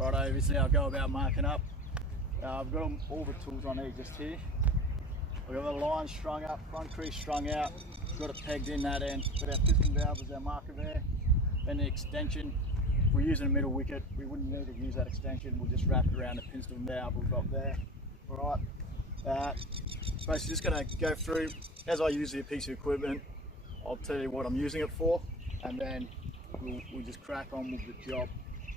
Righto, this is how I go about marking up. I've got all the tools I need just here. We've got the line strung up, front crease strung out, got it pegged in that end. Got our piston valve as our marker there. Then the extension, if we're using a middle wicket, we wouldn't need to use that extension, we'll just wrap it around the piston valve we've got there. Alright, basically just going to go through, as I use the piece of equipment, I'll tell you what I'm using it for, and then we'll just crack on with the job.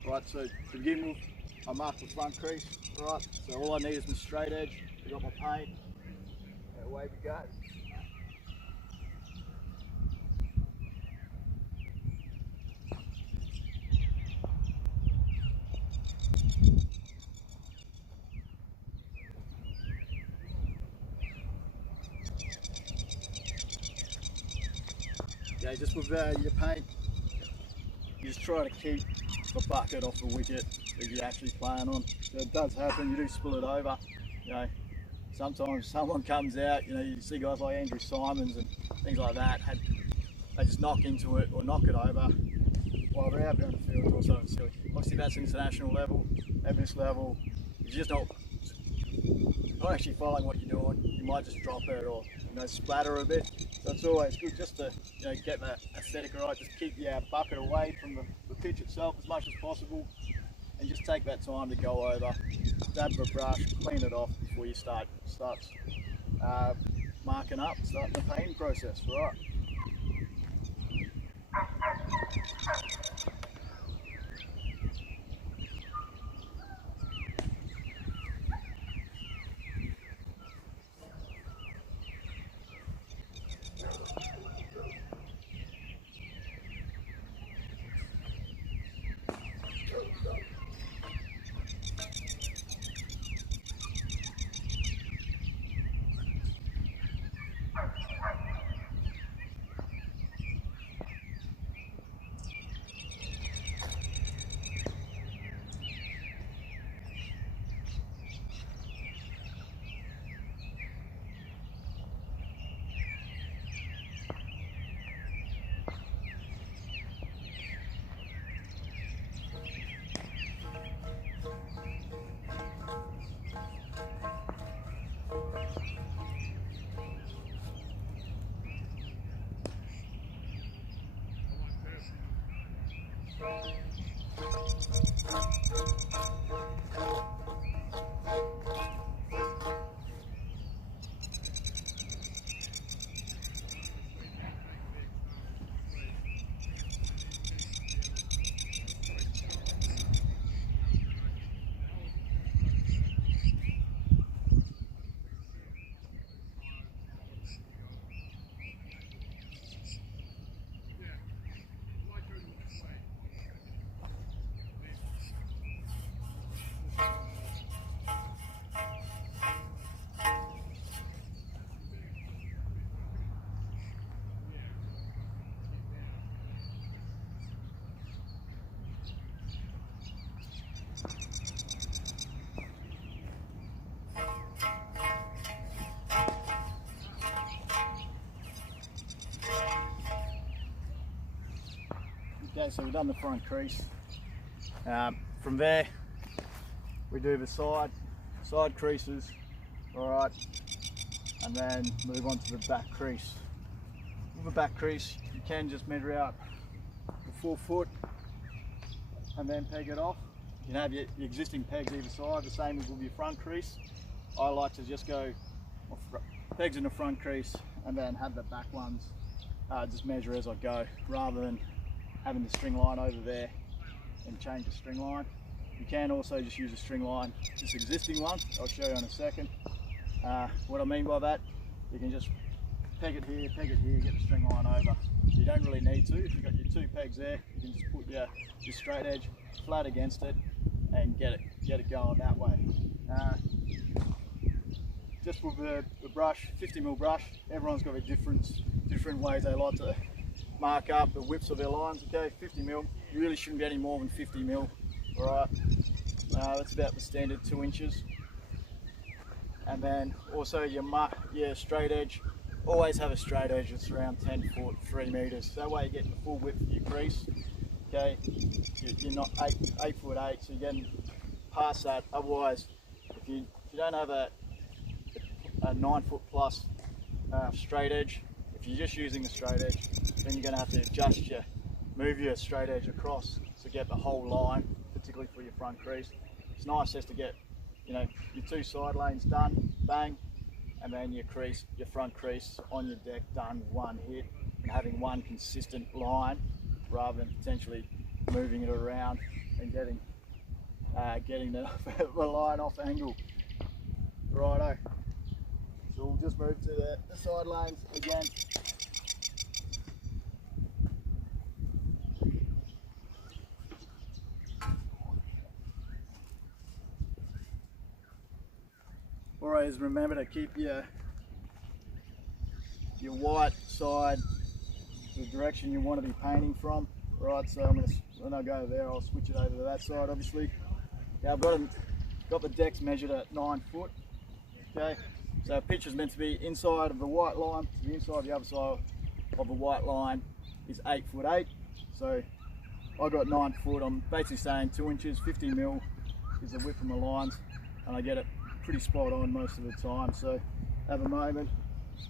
Right, so to begin with, I mark the front crease. Right, so all I need is my straight edge. I've got my paint. And away we go. Okay, just with your paint, you just try to keep the bucket off the wicket that you're actually playing on. So it does happen, you do spill it over. You know, sometimes someone comes out, you know, you see guys like Andrew Simons and things like that, they just knock into it or knock it over while they're out there on the field. It's also silly. Obviously that's international level. At this level, you're just not actually following what you're doing. You might just drop it or, you know, splatter a bit. So it's always good just to, you know, get that aesthetic right. Just keep your bucket away from the pitch itself as much as possible, and just take that time to go over, grab the brush, clean it off before you start marking up, starting the painting process. Right. Okay, so we've done the front crease. From there, we do the side creases, all right, and then move on to the back crease. With the back crease, you can just measure out the 4 foot and then peg it off. You can have your existing pegs either side, the same as with your front crease. I like to just go pegs in the front crease and then have the back ones just measure as I go, rather than having the string line over there and change the string line. You can also just use a string line, this existing one, I'll show you in a second. What I mean by that, you can just peg it here, get the string line over. You don't really need to. If you've got your 2 pegs there, you can just put your straight edge flat against it and get it going that way. Just with the brush, 50mm brush, everyone's got a different ways they like to mark up the widths of their lines. Okay, 50mm, you really shouldn't be any more than 50mm. Alright, that's about the standard 2 inches. And then also your straight edge, always have a straight edge that's around 10 foot, 3 meters. That way you get the full width of your crease. okay? You're not 8'8", so you're getting past that. Otherwise, if you don't have a 9 foot plus straight edge, if you're just using a straight edge, then you're going to have to move your straight edge across to get the whole line, particularly for your front crease. It's nice just to get, your 2 side lanes done, bang, and then your front crease on your deck done, one hit, and having one consistent line rather than potentially moving it around and getting the line off angle. Righto. So we'll just move to the side lanes again. Always remember to keep your white side the direction you want to be painting from. Right, so when I go there, I'll switch it over to that side, obviously. Now I've got the decks measured at 9 foot. Okay, so pitch is meant to be inside of the white line. So the inside of the other side of the white line is 8'8". So I got 9 foot. I'm basically saying 2 inches, 50 mil is the width of my lines, and I get it pretty spot on most of the time. So at the moment,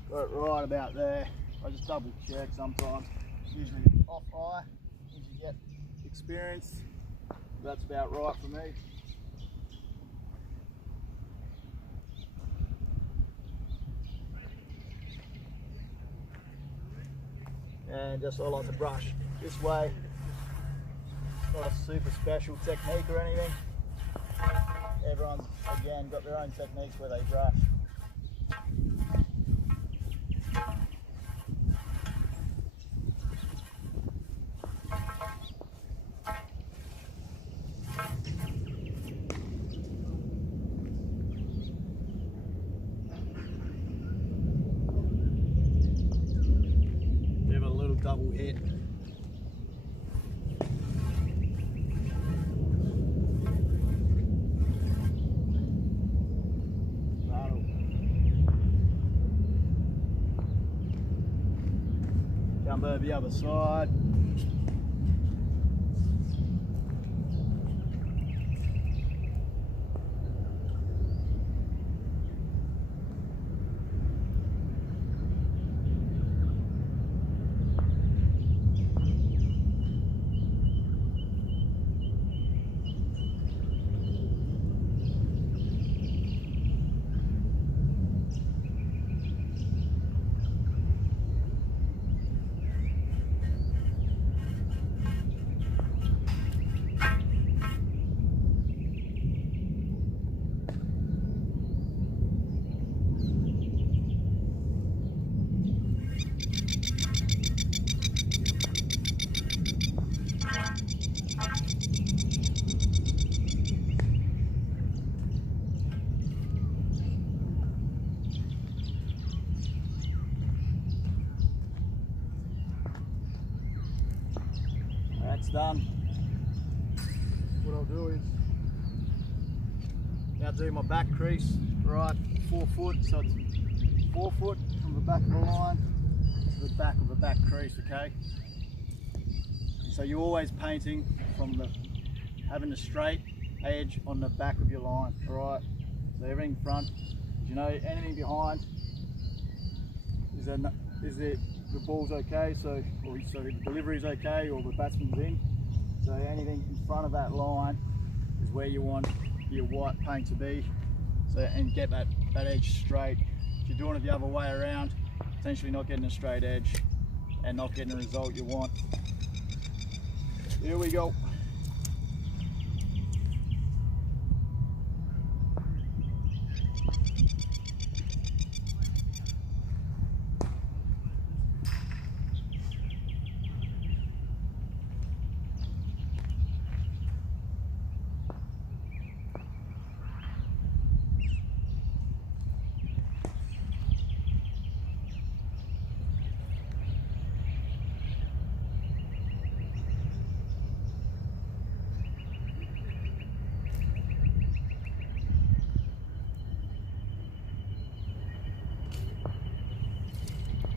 got it right about there. I just double check sometimes, usually off eye as you get experience. That's about right for me. And just I like to brush this way. Not a super special technique or anything. Everyone's, again, got their own techniques where they brush. Give it a little double hit. Jump over the other side. That's done. What I'll do is now do my back crease, right, 4 foot, so it's 4 foot from the back of the line to the back of the back crease, okay? So you're always painting from having a straight edge on the back of your line, alright? So everything front, anything behind, the ball's okay, so the delivery's okay, or the batsman's in. So anything in front of that line is where you want your white paint to be. So, and get that edge straight. If you're doing it the other way around, potentially not getting a straight edge and not getting the result you want. Here we go.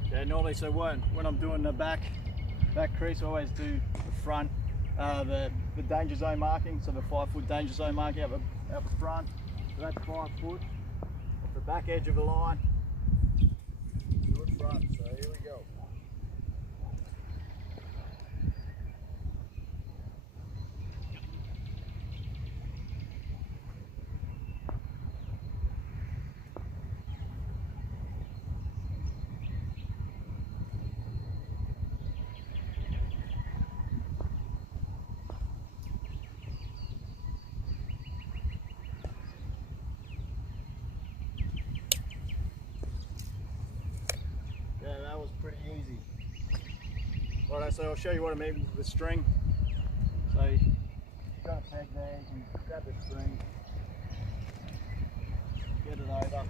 Okay, normally, so when I'm doing the back crease, I always do the front the danger zone marking, so the 5 foot danger zone marking out the front. So that's 5 foot off the back edge of the line to the front. So here we go. Yeah, that was pretty easy. Right, so I'll show you what I mean with the string. So you've got a peg there, you can grab the string, get it over,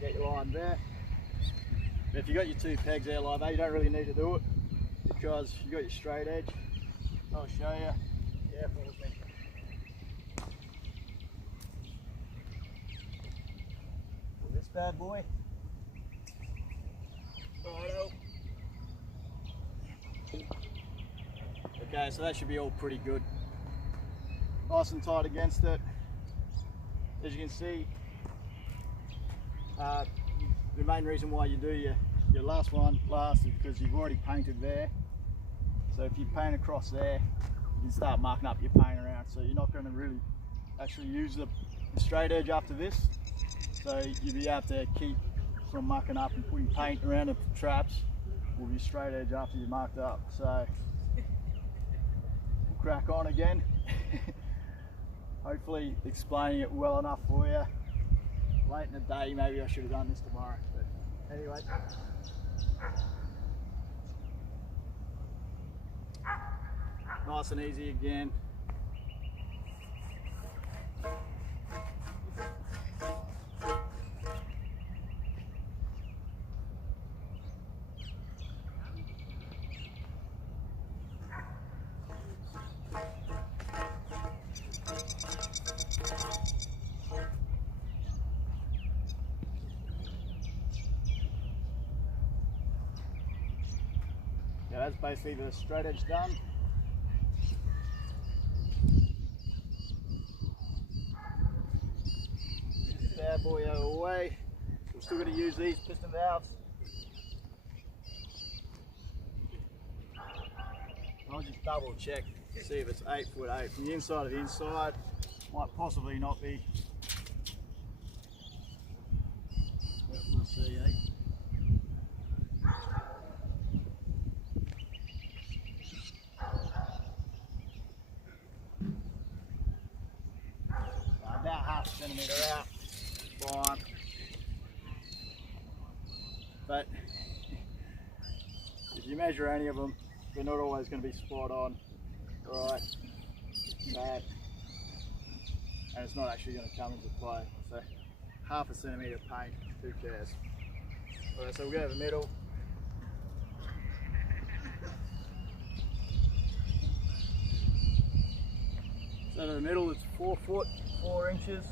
get your line there. But if you've got your 2 pegs there like that, you don't really need to do it because you've got your straight edge. I'll show you. Careful with me. This bad boy. Righto. Okay, so that should be all pretty good. Nice and tight against it. As you can see, the main reason why you do your last one last is because you've already painted there. So if you paint across there, you can start marking up your paint around. So you're not going to really actually use the straight edge after this. So you'll be able to keep from mucking up and putting paint around the traps with your straight edge after you marked up. So we'll crack on again. Hopefully explaining it well enough for you. Late in the day, maybe I should have done this tomorrow, but anyway. Nice and easy again. Yeah, that's basically the straight edge done. Bad boy out of the way. We're still going to use these piston valves. I'll just double check to see if it's 8 foot 8 from the inside to the inside. Might possibly not be. But we'll see, eh? About half a centimetre out. Fine. But if you measure any of them, they're not always going to be spot on. Right, that, and it's not actually going to come into play. So half a centimetre paint, who cares? Alright, so we'll go to the middle. So to the middle it's 4 foot, 4 inches.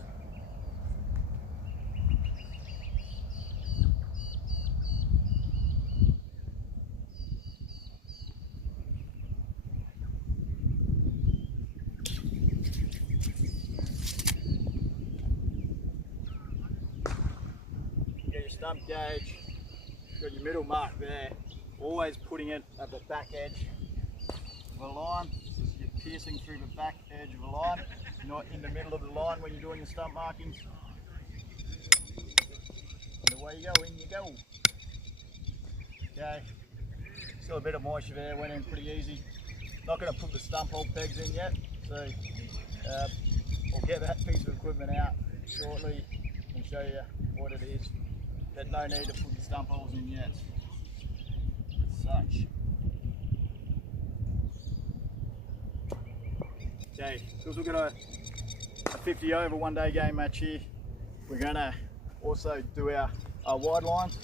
Get your stump gauge, you've got your middle mark there, always putting it at the back edge of the line. So you're piercing through the back edge of the line, not in the middle of the line when you're doing your stump markings. And away you go, in you go. Okay, still a bit of moisture there, went in pretty easy. Not going to put the stump hole pegs in yet, so I'll get that piece of equipment out shortly and show you what it is. But no need to put the stump holes in yet. As such. Okay, because we've got a 50 over 1 day game match here, we're going to also do our wide lines.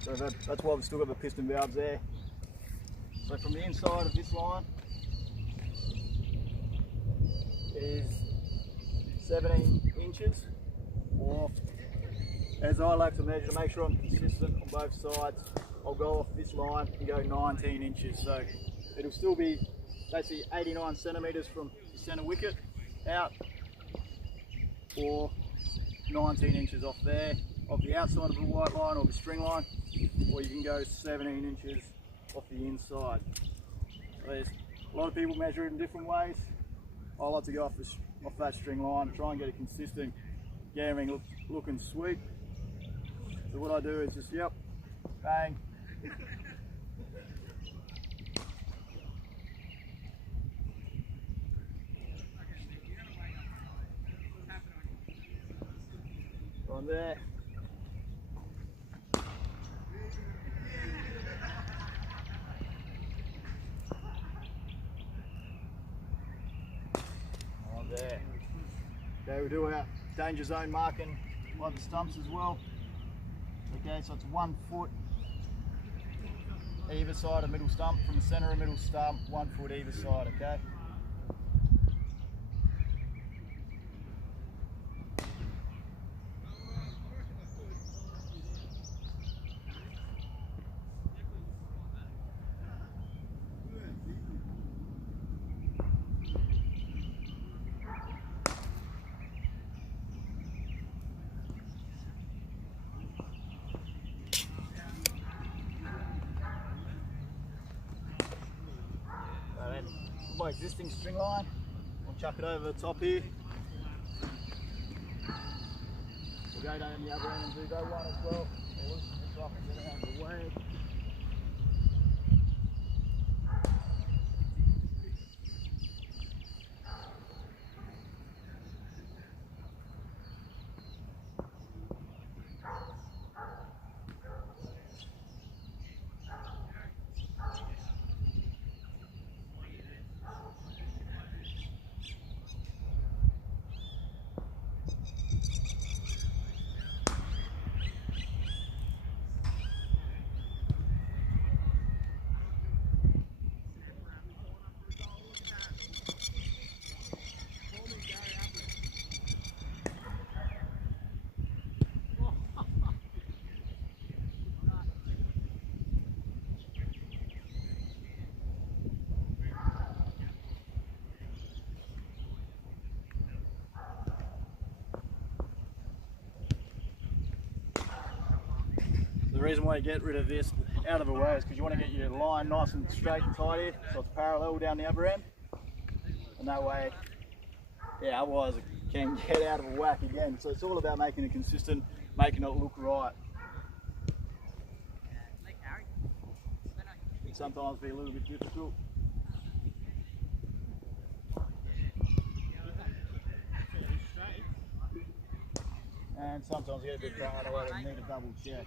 So that's why we've still got the piston valves there. So from the inside of this line, it is 17 inches, or as I like to measure to make sure I'm consistent on both sides, I'll go off this line and go 19 inches. So it'll still be basically 89 centimetres from the centre wicket out, or 19 inches off there, off the outside of the white line or the string line, or you can go 17 inches off the inside. So there's a lot of people measure it in different ways. I like to go off that string line, try and get a consistent gammering looking sweep. So what I do is just, yep, bang. On there. On there. Okay, we do our danger zone marking by the stumps as well. Okay, so it's 1 foot either side of middle stump, from the centre of middle stump, 1 foot either side, okay? My existing string line, I'll chuck it over the top here. We'll go down the other end and do that one as well. Just off and get it out of the way. The reason why you get rid of this out of the way is because you want to get your line nice and straight and tight here, so it's parallel down the other end. And that way, yeah, otherwise it can get out of whack again. So it's all about making it consistent, making it look right. It can sometimes be a little bit difficult. And sometimes you get a bit paranoid and need a double check.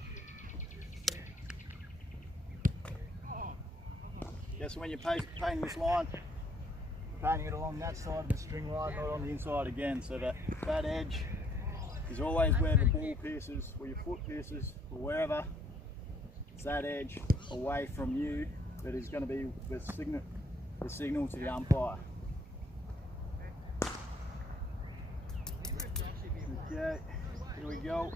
Yeah, so when you're painting this line, painting it along that side of the string line, not on the inside again, so that edge is always where the ball pierces, where your foot pierces, or wherever. It's that edge away from you that is going to be the signal to the umpire. Okay, here we go.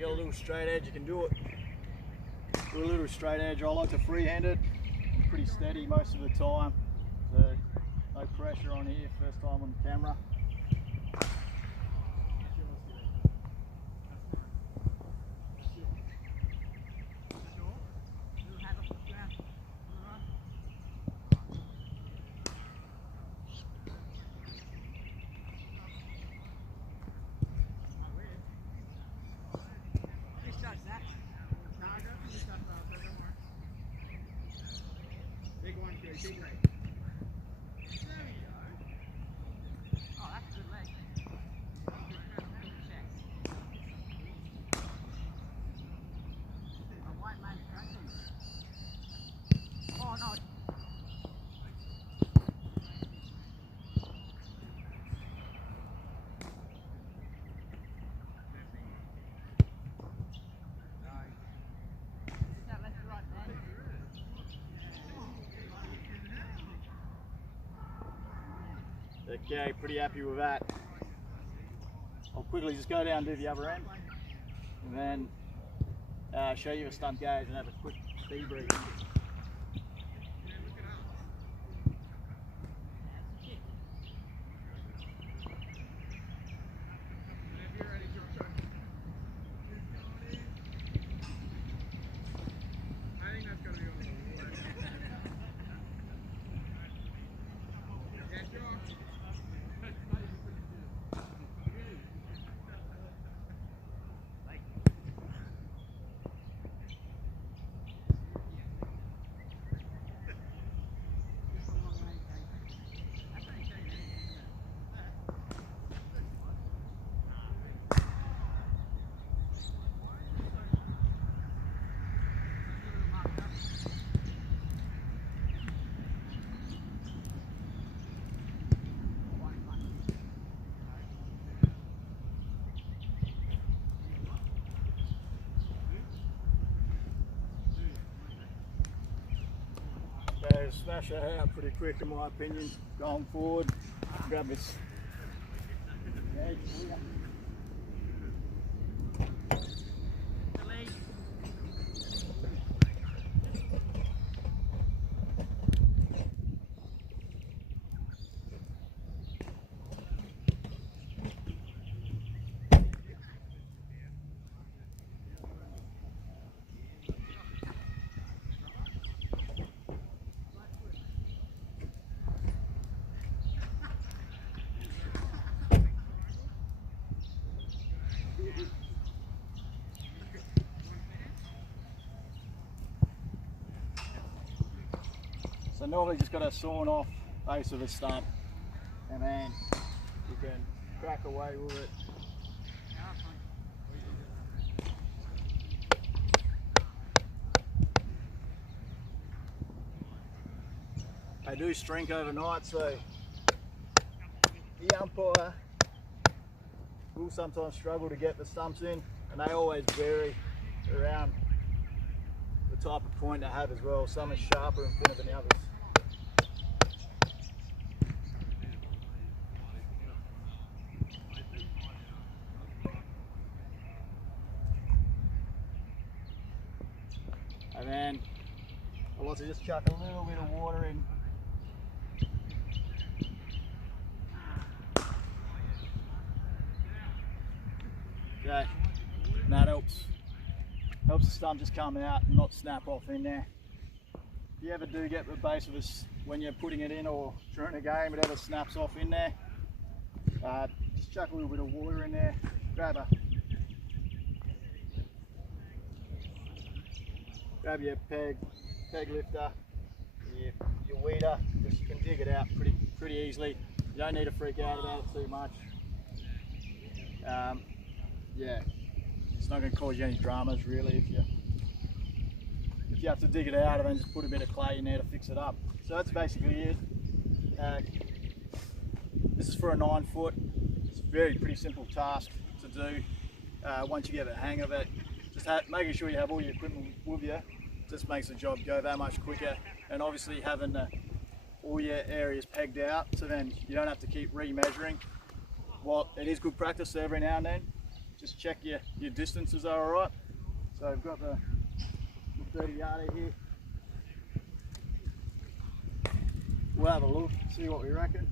Got a little straight edge, you can do it. Do a little straight edge. I like to freehand it. It's pretty steady most of the time. So no pressure on here, first time on the camera. Okay, pretty happy with that. I'll quickly just go down and do the other end, and then show you a stump gauge and have a quick debrief. So smash that out pretty quick in my opinion, going forward. Grab this gauge here. So normally just got a sawn off base of a stump, and then you can crack away with it. They do shrink overnight, so the umpire will sometimes struggle to get the stumps in, and they always vary around the type of point they have as well. Some are sharper and thinner than the others. And then I'll also just chuck a little bit of water in. Okay, and that helps the stump just come out and not snap off in there. If you ever do get the base of this when you're putting it in or during a game, it ever snaps off in there, just chuck a little bit of water in there, grab your peg lifter, your weeder, just you can dig it out pretty easily. You don't need to freak out about it too much. Yeah, it's not going to cause you any dramas really if you have to dig it out and then just put a bit of clay in there to fix it up. So that's basically it. This is for a 9 foot. It's a pretty simple task to do. Once you get the hang of it, just making sure you have all your equipment with you just makes the job go that much quicker. And obviously having all your areas pegged out, so then you don't have to keep re-measuring. Well, it is good practice, so every now and then just check your distances are alright. So I've got the 30 yarder here. We'll have a look, see what we reckon.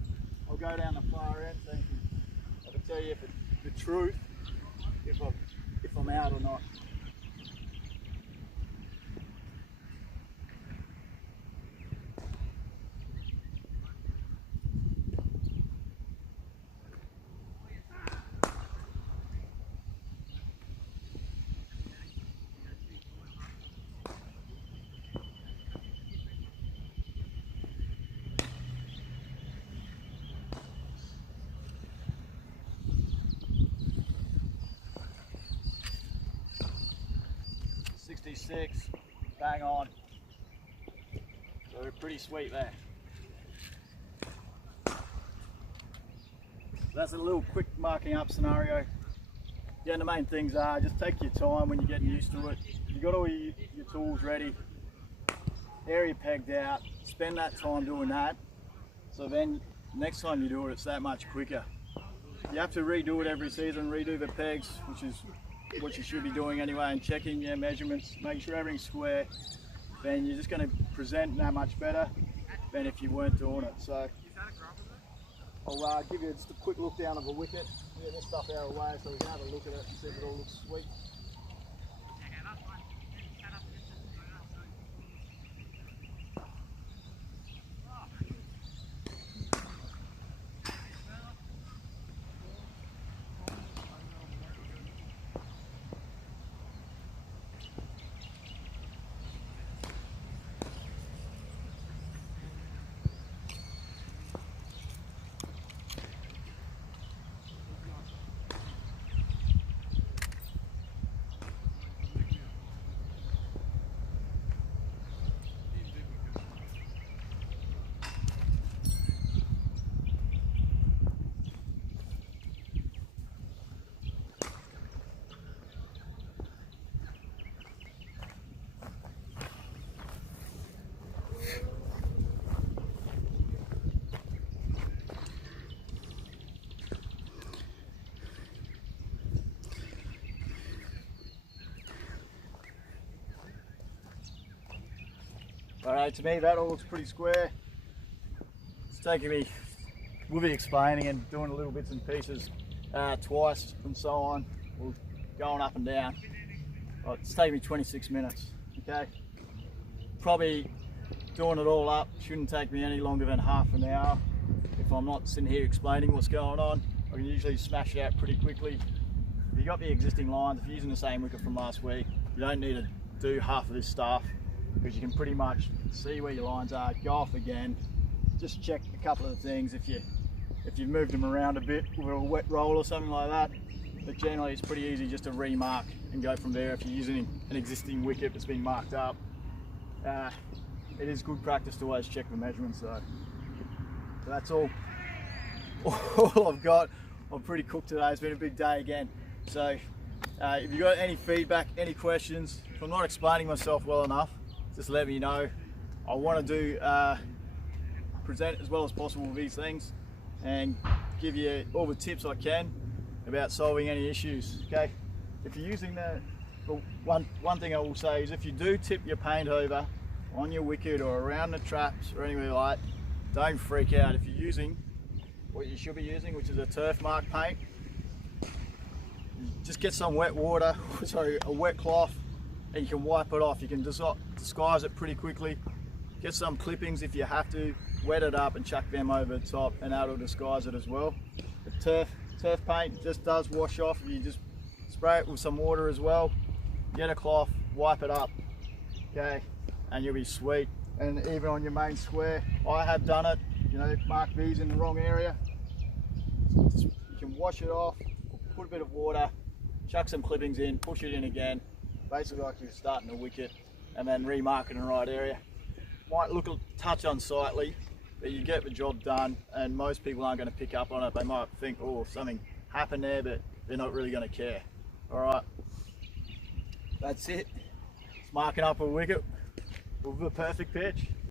I'll go down the far end so I can tell you if it's the truth, if I'm out or not. .66, bang on. So we're pretty sweet there. That's a little quick marking up scenario. Yeah, the main things are just take your time when you're getting used to it. You've got all your tools ready, area pegged out, spend that time doing that. So then next time you do it, it's that much quicker. You have to redo it every season, redo the pegs, which is what you should be doing anyway, and checking your measurements, making sure everything's square. Then you're just going to present that much better than if you weren't doing it. So I'll give you just a quick look down of a wicket. Get this stuff out of the way so we can have a look at it and see if it all looks sweet. Alright, to me that all looks pretty square. It's taking me, we'll be explaining and doing little bits and pieces twice and so on. We're going up and down. Well, it's taking me 26 minutes, okay? Probably doing it all up shouldn't take me any longer than half an hour. If I'm not sitting here explaining what's going on, I can usually smash it out pretty quickly. If you've got the existing lines, if you're using the same wicket from last week, you don't need to do half of this stuff, because you can pretty much see where your lines are, go off again, just check a couple of things if you've moved them around a bit with a wet roll or something like that. But generally it's pretty easy just to remark and go from there if you're using an existing wicket that's been marked up. It is good practice to always check the measurements though. So that's all I've got. I'm pretty cooked today, it's been a big day again. So if you've got any feedback, any questions, if I'm not explaining myself well enough, just let me know. I want to do present as well as possible with these things and give you all the tips I can about solving any issues. Okay, if you're using one thing I will say is if you do tip your paint over on your wicket or around the traps or anywhere like that, don't freak out. If you're using what you should be using, which is a turf mark paint, just get some wet water, sorry, a wet cloth, and you can wipe it off. You can disguise it pretty quickly. Get some clippings if you have to, wet it up and chuck them over the top, and that'll disguise it as well. The turf paint just does wash off if you just spray it with some water as well. Get a cloth, wipe it up, okay, and you'll be sweet. And even on your main square, I have done it, you know, mark these in the wrong area. You can wash it off, put a bit of water, chuck some clippings in, push it in again, basically like you're starting a wicket, and then remark it in the right area. Might look a touch unsightly, but you get the job done, and most people aren't going to pick up on it. They might think, oh, something happened there, but they're not really going to care. Alright, that's it. It's marking up a wicket with the perfect pitch.